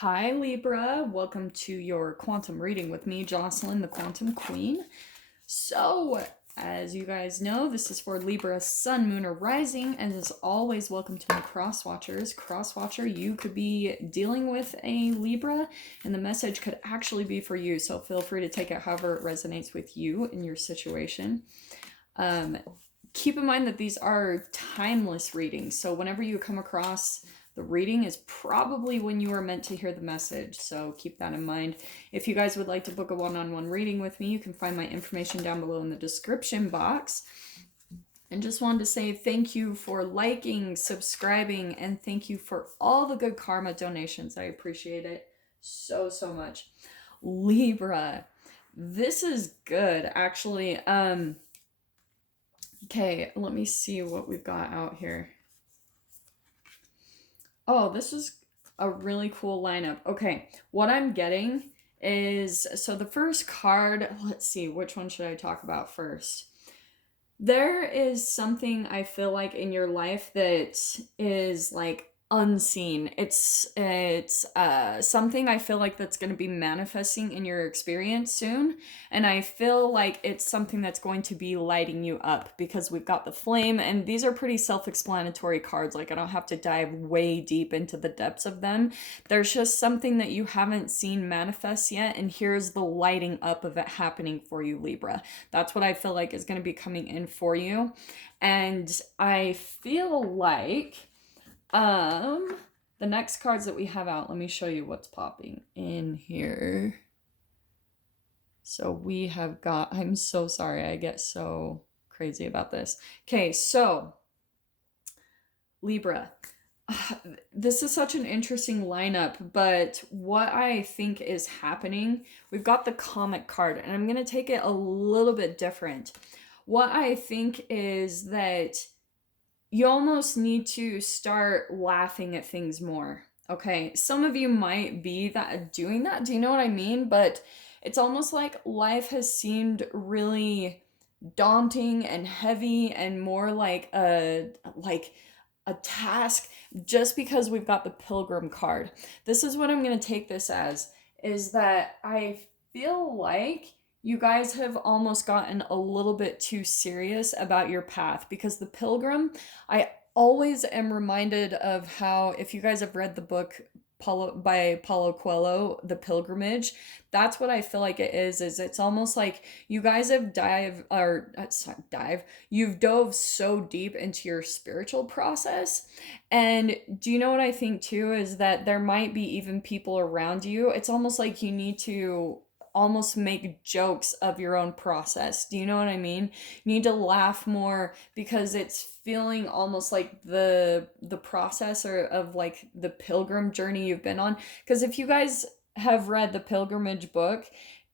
Hi Libra, welcome to your quantum reading with me, Jocelyn, the Quantum Queen. So, as you guys know, this is for Libra, Sun, Moon, or Rising, and as always, welcome to my cross-watchers. Cross-watcher, you could be dealing with a Libra, and the message could actually be for you, so feel free to take it however it resonates with you in your situation. Keep in mind that these are timeless readings, so whenever you come across the reading is probably when you are meant to hear the message, so keep that in mind. If you guys would like to book a one-on-one reading with me, you can find my information down below in the description box. And just wanted to say thank you for liking, subscribing, and thank you for all the good karma donations. I appreciate it so much. Libra, this is good, actually. Okay, let me see what we've got out here. Oh, this is a really cool lineup. Okay, what I'm getting is, so the first card, let's see, which one should I talk about first? There is something I feel like in your life that is like unseen. It's something I feel like that's going to be manifesting in your experience soon, and I feel like it's something that's going to be lighting you up because we've got the flame, and these are pretty self-explanatory cards. Like, I don't have to dive way deep into the depths of them. There's just something that you haven't seen manifest yet, and here's the lighting up of it happening for you, Libra. That's what I feel like is going to be coming in for you. And I feel like the next cards that we have out, let me show you what's popping in here. So we have got, I'm so sorry, I get so crazy about this. Okay, so Libra, this is such an interesting lineup, but what I think is happening, we've got the comic card, and I'm going to take it a little bit different. What I think is that you almost need to start laughing at things more. Okay, some of you might be doing that. Do you know what I mean? But it's almost like life has seemed really daunting and heavy and more like a task just because we've got the Pilgrim card. This is what I'm going to take this as, is that I feel like you guys have almost gotten a little bit too serious about your path, because the Pilgrim, I always am reminded of how, if you guys have read the book by Paulo Coelho, The Pilgrimage, that's what I feel like it is it's almost like you guys have you've dove so deep into your spiritual process. And do you know what I think too, is that there might be even people around you, it's almost like you need to almost make jokes of your own process. Do you know what I mean? You need to laugh more because it's feeling almost like the process or of like the pilgrim journey you've been on. Because if you guys have read the Pilgrimage book,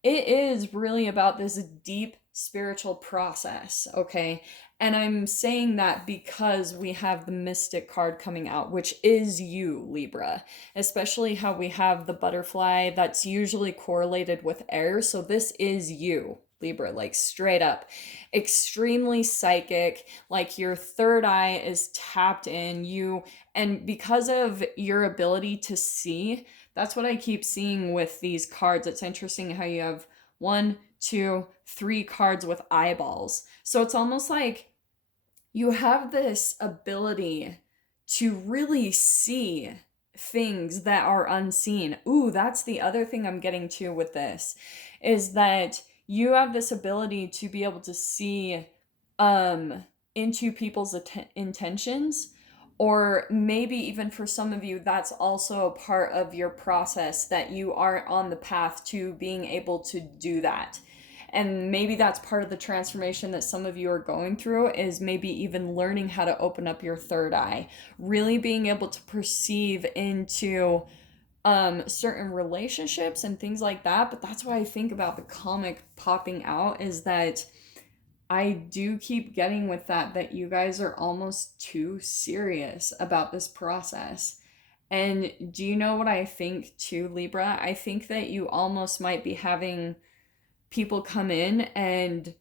it is really about this deep spiritual process, okay? And I'm saying that because we have the Mystic card coming out, which is you, Libra. Especially how we have the butterfly that's usually correlated with air. So this is you, Libra, like straight up. Extremely psychic, like your third eye is tapped in you. And because of your ability to see, that's what I keep seeing with these cards. It's interesting how you have 1, 2, 3 cards with eyeballs. So it's almost like you have this ability to really see things that are unseen. Ooh, that's the other thing I'm getting to with this, is that you have this ability to be able to see into people's intentions, or maybe even for some of you, that's also a part of your process, that you are on the path to being able to do that. And maybe that's part of the transformation that some of you are going through, is maybe even learning how to open up your third eye, really being able to perceive into certain relationships and things like that. But that's why I think about the comic popping out, is that I do keep getting with that you guys are almost too serious about this process. And do you know what I think too, Libra? I think that you almost might be having people come in, and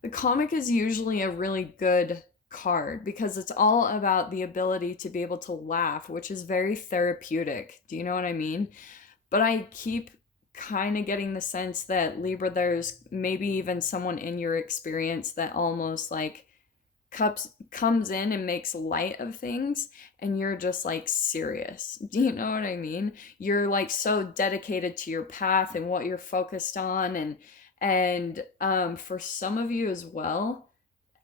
the comic is usually a really good card because it's all about the ability to be able to laugh, which is very therapeutic. Do you know what I mean? But I keep kind of getting the sense that Libra, there's maybe even someone in your experience that almost like comes in and makes light of things, and you're just like serious. Do you know what I mean? You're like so dedicated to your path and what you're focused on, and for some of you as well,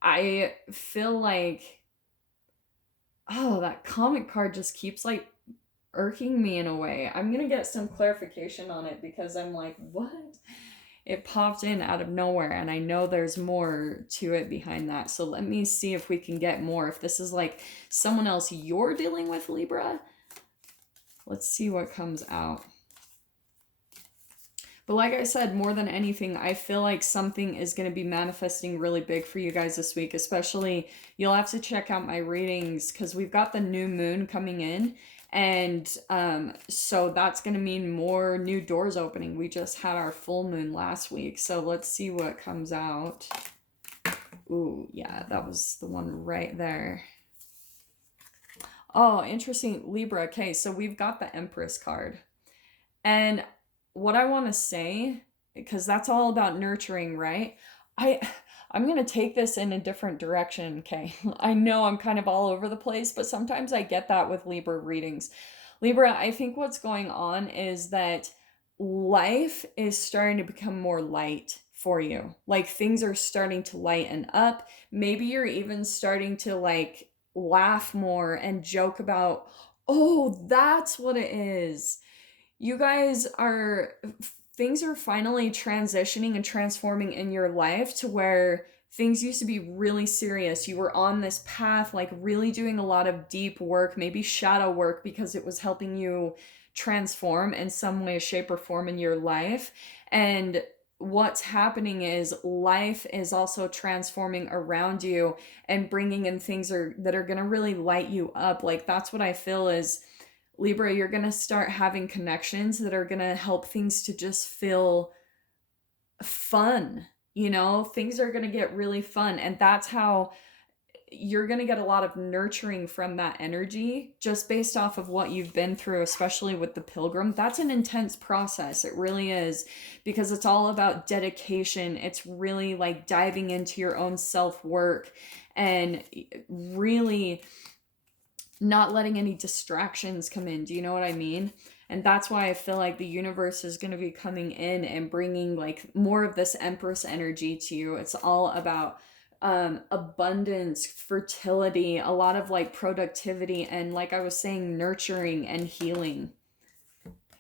I feel like, oh, that comic card just keeps like irking me in a way. I'm gonna get some clarification on it because I'm like, what? It popped in out of nowhere, and I know there's more to it behind that. So let me see if we can get more. If this is like someone else you're dealing with, Libra, let's see what comes out. But like I said, more than anything, I feel like something is going to be manifesting really big for you guys this week. Especially, you'll have to check out my readings because we've got the new moon coming in. And so that's going to mean more new doors opening. We just had our full moon last week. So let's see what comes out. Ooh, yeah, that was the one right there. Oh, interesting. Libra. Okay, so we've got the Empress card. And what I want to say, because that's all about nurturing, right? I'm going to take this in a different direction, okay? I know I'm kind of all over the place, but sometimes I get that with Libra readings. Libra, I think what's going on is that life is starting to become more light for you. Like things are starting to lighten up. Maybe you're even starting to like laugh more and joke about, oh, that's what it is. You guys are, things are finally transitioning and transforming in your life to where things used to be really serious. You were on this path, like really doing a lot of deep work, maybe shadow work, because it was helping you transform in some way, shape, or form in your life. And what's happening is life is also transforming around you and bringing in things that are going to really light you up. Like that's what I feel is, Libra, you're going to start having connections that are going to help things to just feel fun. You know, things are going to get really fun. And that's how you're going to get a lot of nurturing from that energy just based off of what you've been through, especially with the pilgrim. That's an intense process. It really is, because it's all about dedication. It's really like diving into your own self-work and really not letting any distractions come in. Do you know what I mean? And that's why I feel like the universe is going to be coming in and bringing like more of this Empress energy to you. It's all about abundance, fertility, a lot of like productivity, and like I was saying, nurturing and healing.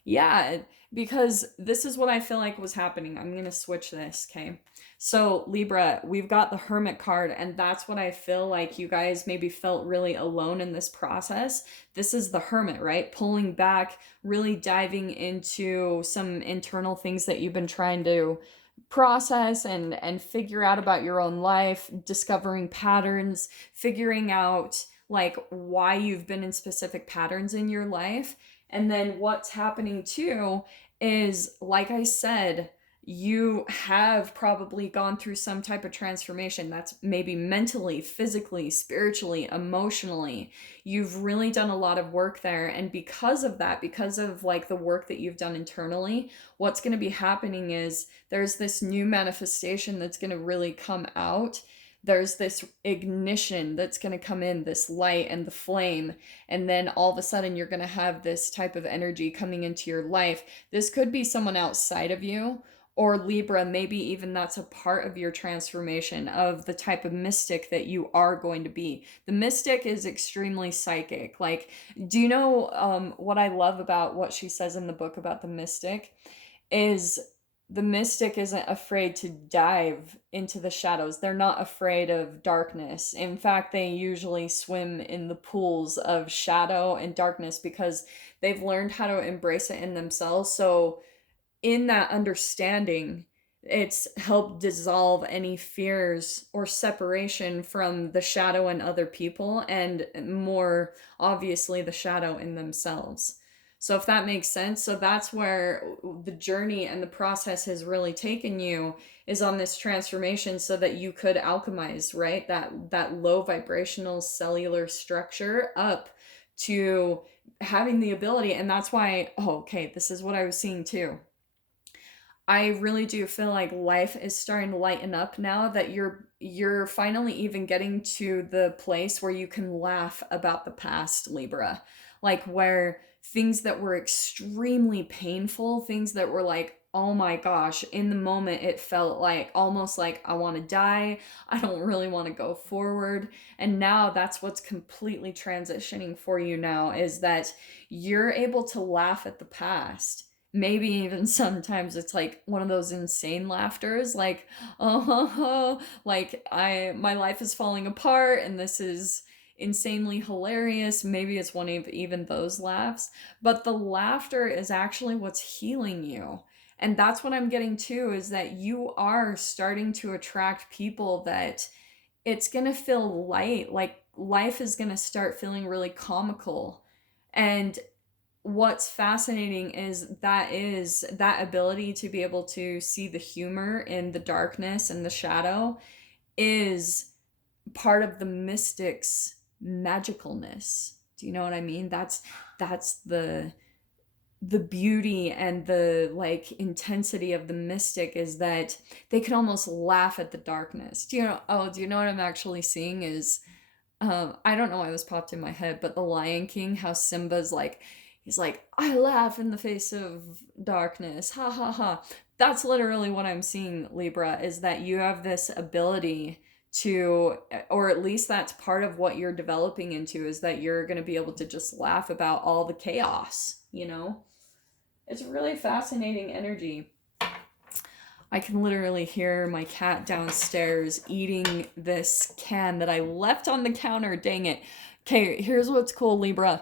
Yeah, because this is what I feel like was happening. I'm going to switch this, okay? So, Libra, we've got the Hermit card, and that's what I feel like you guys maybe felt really alone in this process. This is the Hermit, right? Pulling back, really diving into some internal things that you've been trying to process and figure out about your own life, discovering patterns, figuring out like why you've been in specific patterns in your life. And then what's happening too is, like I said, you have probably gone through some type of transformation. That's maybe mentally, physically, spiritually, emotionally. You've really done a lot of work there. And because of that, because of like the work that you've done internally, what's going to be happening is there's this new manifestation that's going to really come out. There's this ignition that's going to come in, this light and the flame. And then all of a sudden, you're going to have this type of energy coming into your life. This could be someone outside of you, or Libra, maybe even that's a part of your transformation of the type of mystic that you are going to be. The mystic is extremely psychic. Like, do you know what I love about what she says in the book about the mystic is the mystic isn't afraid to dive into the shadows. They're not afraid of darkness. In fact, they usually swim in the pools of shadow and darkness because they've learned how to embrace it in themselves. So in that understanding, it's helped dissolve any fears or separation from the shadow and other people, and more obviously the shadow in themselves. So if that makes sense, so that's where the journey and the process has really taken you, is on this transformation so that you could alchemize, right? That low vibrational cellular structure up to having the ability. And that's why, oh, okay, this is what I was seeing too. I really do feel like life is starting to lighten up now that you're finally even getting to the place where you can laugh about the past, Libra. Like where things that were extremely painful, things that were like, oh my gosh, in the moment it felt like almost like I want to die. I don't really want to go forward. And now that's what's completely transitioning for you now, is that you're able to laugh at the past. Maybe even sometimes it's like one of those insane laughters, like, oh, like my life is falling apart and this is insanely hilarious. Maybe it's one of even those laughs, but the laughter is actually what's healing you. And that's what I'm getting to, is that you are starting to attract people that it's going to feel light, like life is going to start feeling really comical. And what's fascinating is that ability to be able to see the humor in the darkness and the shadow is part of the mystic's magicalness. Do you know what I mean? That's the beauty and the like intensity of the mystic, is that they can almost laugh at the darkness. Do you know what I'm actually seeing is, I don't know why this popped in my head, but the Lion King, how Simba's like, he's like, I laugh in the face of darkness, ha ha ha. That's literally what I'm seeing, Libra, is that you have this ability to, or at least that's part of what you're developing into, is that you're going to be able to just laugh about all the chaos, you know? It's really fascinating energy. I can literally hear my cat downstairs eating this can that I left on the counter. Dang it. Okay, here's what's cool, Libra.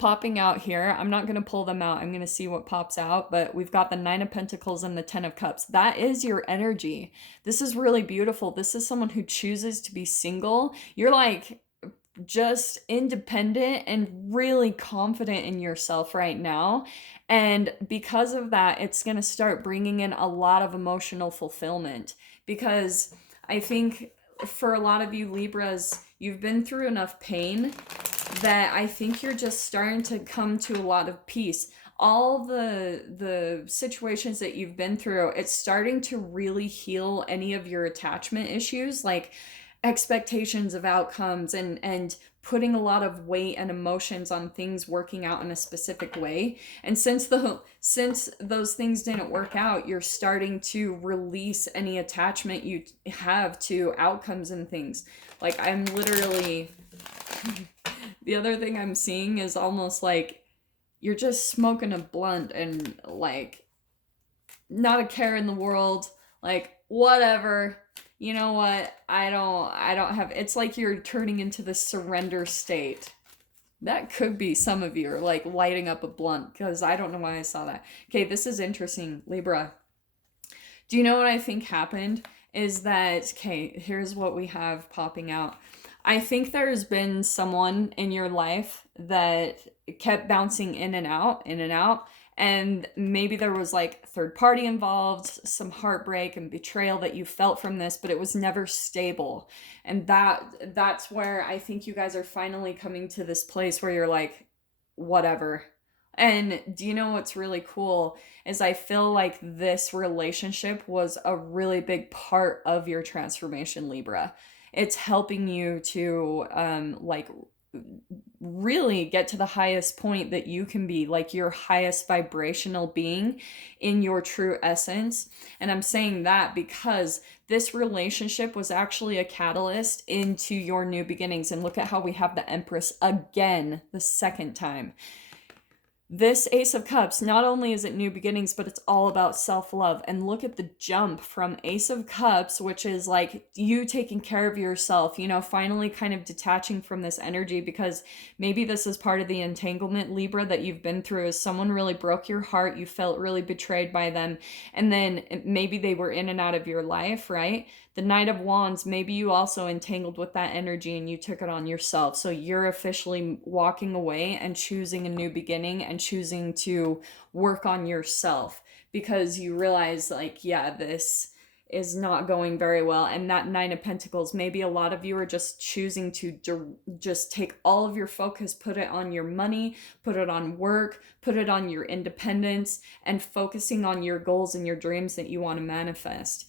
Popping out here, I'm not going to pull them out. I'm going to see what pops out, but we've got the Nine of Pentacles and the Ten of Cups. That is your energy. This is really beautiful. This is someone who chooses to be single. You're like just independent and really confident in yourself right now. And because of that, it's going to start bringing in a lot of emotional fulfillment, because I think for a lot of you Libras, you've been through enough pain that I think you're just starting to come to a lot of peace. All the situations that you've been through, it's starting to really heal any of your attachment issues, like expectations of outcomes and putting a lot of weight and emotions on things working out in a specific way. And since those things didn't work out, you're starting to release any attachment you have to outcomes and things. Like I'm literally the other thing I'm seeing is almost like you're just smoking a blunt and like not a care in the world, like whatever. You know what? I don't have, it's like you're turning into the surrender state. That could be some of you are like lighting up a blunt, because I don't know why I saw that. Okay, this is interesting, Libra. Do you know what I think happened? Is that, okay, here's what we have popping out. I think there's been someone in your life that kept bouncing in and out, and maybe there was like third party involved, some heartbreak and betrayal that you felt from this, but it was never stable. And that's where I think you guys are finally coming to this place where you're like, whatever. And do you know what's really cool is I feel like this relationship was a really big part of your transformation, Libra. It's helping you to like really get to the highest point that you can be, like your highest vibrational being in your true essence. And I'm saying that because this relationship was actually a catalyst into your new beginnings. And look at how we have the Empress again the second time. This Ace of Cups, not only is it new beginnings, but it's all about self-love. And look at the jump from Ace of Cups, which is like you taking care of yourself, you know, finally kind of detaching from this energy, because maybe this is part of the entanglement, Libra, that you've been through, is someone really broke your heart, you felt really betrayed by them, and then maybe they were in and out of your life, right? The Knight of Wands, maybe you also entangled with that energy and you took it on yourself. So you're officially walking away and choosing a new beginning and choosing to work on yourself because you realize, like, yeah, this is not going very well. And that Nine of Pentacles, maybe a lot of you are just choosing to just take all of your focus, put it on your money, put it on work, put it on your independence, and focusing on your goals and your dreams that you want to manifest.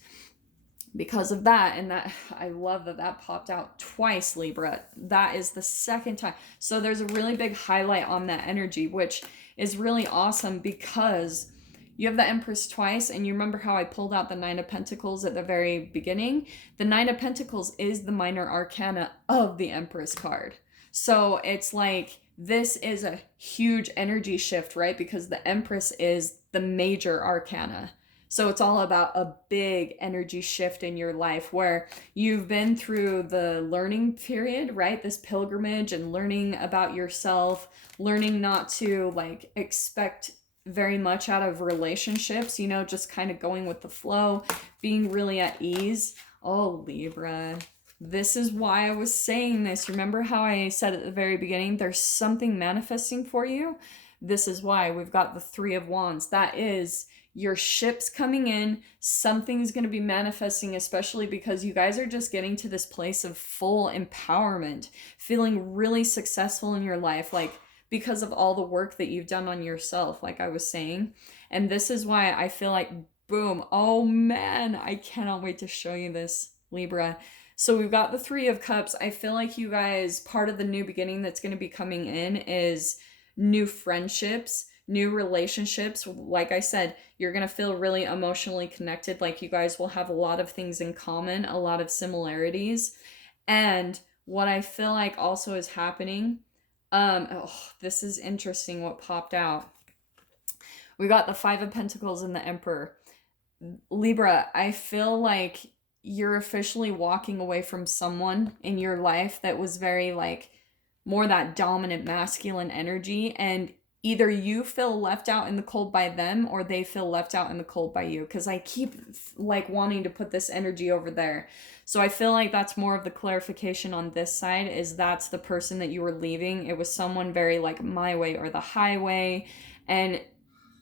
Because of that, and that, I love that that popped out twice, Libra. That is the second time. So there's a really big highlight on that energy, which is really awesome because you have the Empress twice, and you remember how I pulled out the Nine of Pentacles at the very beginning? The Nine of Pentacles is the minor arcana of the Empress card. So it's like, this is a huge energy shift, right? Because the Empress is the major arcana. So it's all about a big energy shift in your life where you've been through the learning period, right? This pilgrimage and learning about yourself, learning not to like expect very much out of relationships, you know, just kind of going with the flow, being really at ease. Oh, Libra, this is why I was saying this. Remember how I said at the very beginning, there's something manifesting for you? This is why we've got the Three of Wands. That is your ship's coming in. Something's going to be manifesting, especially because you guys are just getting to this place of full empowerment, feeling really successful in your life, like because of all the work that you've done on yourself, like I was saying. And this is why I feel like, boom, oh man, I cannot wait to show you this, Libra. So we've got the Three of Cups. I feel like you guys, part of the new beginning that's going to be coming in is new friendships, new relationships. Like I said, you're going to feel really emotionally connected. Like you guys will have a lot of things in common, a lot of similarities. And what I feel like also is happening, this is interesting what popped out. We got the Five of Pentacles and the Emperor. Libra, I feel like you're officially walking away from someone in your life that was very like more that dominant masculine energy, and either you feel left out in the cold by them or they feel left out in the cold by you, because I keep like wanting to put this energy over there. So I feel like that's more of the clarification on this side, is that's the person that you were leaving. It was someone very like my way or the highway, and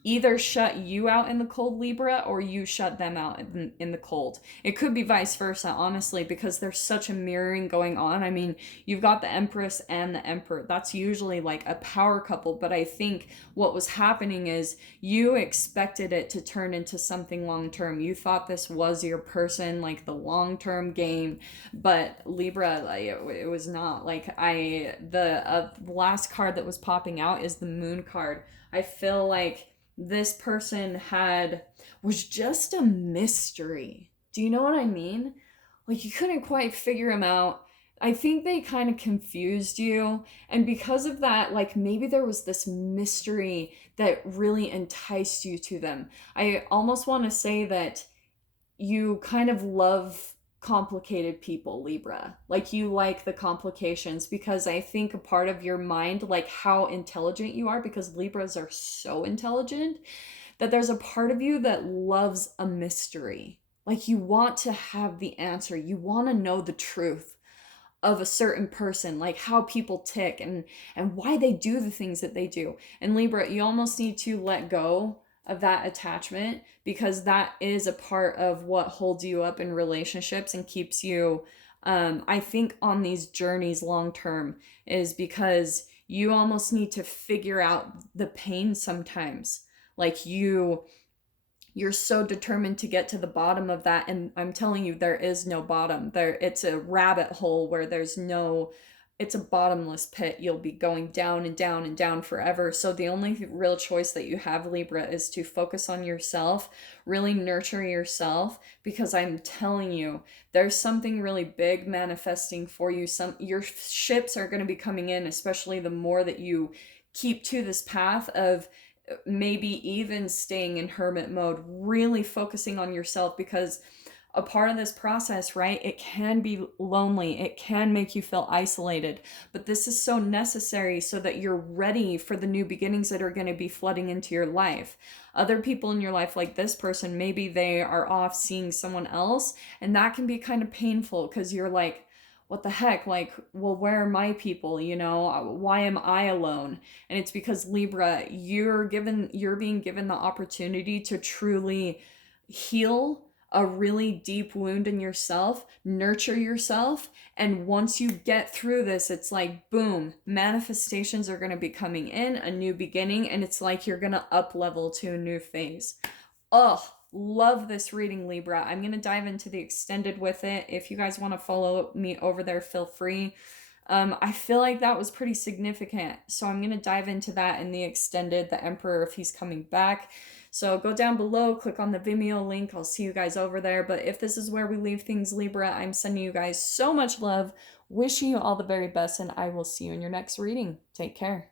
either shut you out in the cold, Libra, or you shut them out in the cold. It could be vice versa, honestly, because there's such a mirroring going on. I mean, you've got the Empress and the Emperor. That's usually like a power couple, but I think what was happening is you expected it to turn into something long-term. You thought this was your person, like the long-term game, but Libra, like, it was not. Like the last card that was popping out is the Moon card. I feel like this person was just a mystery. Do you know what I mean? Like you couldn't quite figure him out. I think they kind of confused you. And because of that, like maybe there was this mystery that really enticed you to them. I almost want to say that you kind of love complicated people, Libra. Like you like the complications, because I think a part of your mind, like how intelligent you are, because Libras are so intelligent, that there's a part of you that loves a mystery. Like you want to have the answer. You want to know the truth of a certain person, like how people tick and why they do the things that they do. And Libra, you almost need to let go of that attachment, because that is a part of what holds you up in relationships and keeps you, I think, on these journeys long term, is because you almost need to figure out the pain sometimes. Like you're so determined to get to the bottom of that, and I'm telling you, there is no bottom there. It's a rabbit hole where it's a bottomless pit. You'll be going down and down and down forever. So the only real choice that you have, Libra, is to focus on yourself, really nurture yourself, because I'm telling you, there's something really big manifesting for you. Your ships are going to be coming in, especially the more that you keep to this path of maybe even staying in hermit mode, really focusing on yourself, because a part of this process, right? It can be lonely. It can make you feel isolated, but this is so necessary so that you're ready for the new beginnings that are going to be flooding into your life. Other people in your life, like this person, maybe they are off seeing someone else, and that can be kind of painful because you're like, what the heck? Like, well, where are my people? You know, why am I alone? And it's because Libra, you're being given the opportunity to truly heal a really deep wound in yourself, nurture yourself, and once you get through this, it's like boom, manifestations are going to be coming in, a new beginning, and it's like you're going to up level to a new phase. Oh, love this reading, Libra. I'm going to dive into the extended with it. If you guys want to follow me over there, feel free. I feel like that was pretty significant, so I'm going to dive into that in the extended, the Emperor, if he's coming back. So go down below, click on the Vimeo link. I'll see you guys over there. But if this is where we leave things, Libra, I'm sending you guys so much love, wishing you all the very best, and I will see you in your next reading. Take care.